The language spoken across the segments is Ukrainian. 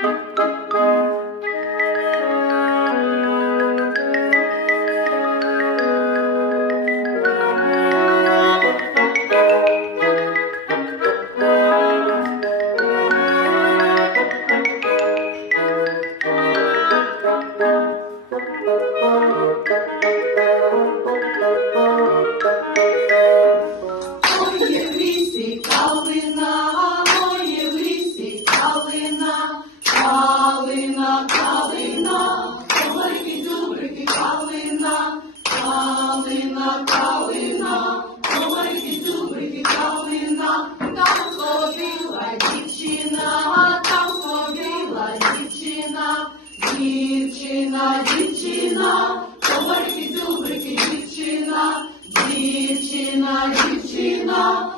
Música дівчина, дівчина, дівчина, Коварики, дзюбрики, дівчина, дівчина, дівчина.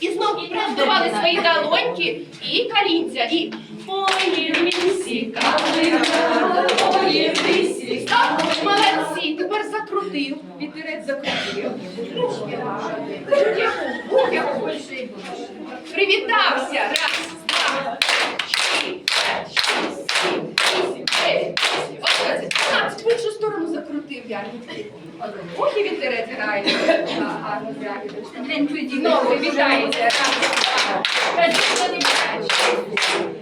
і знову приготували свої долоньки і калінця. І Ой, місі, калина, ой, місі. Так, молодці, тепер закрутив, вітерець закрутив. Ну, Охи вітерець грає, гарно зрядить. День тоді вітається. Радісно не бачить.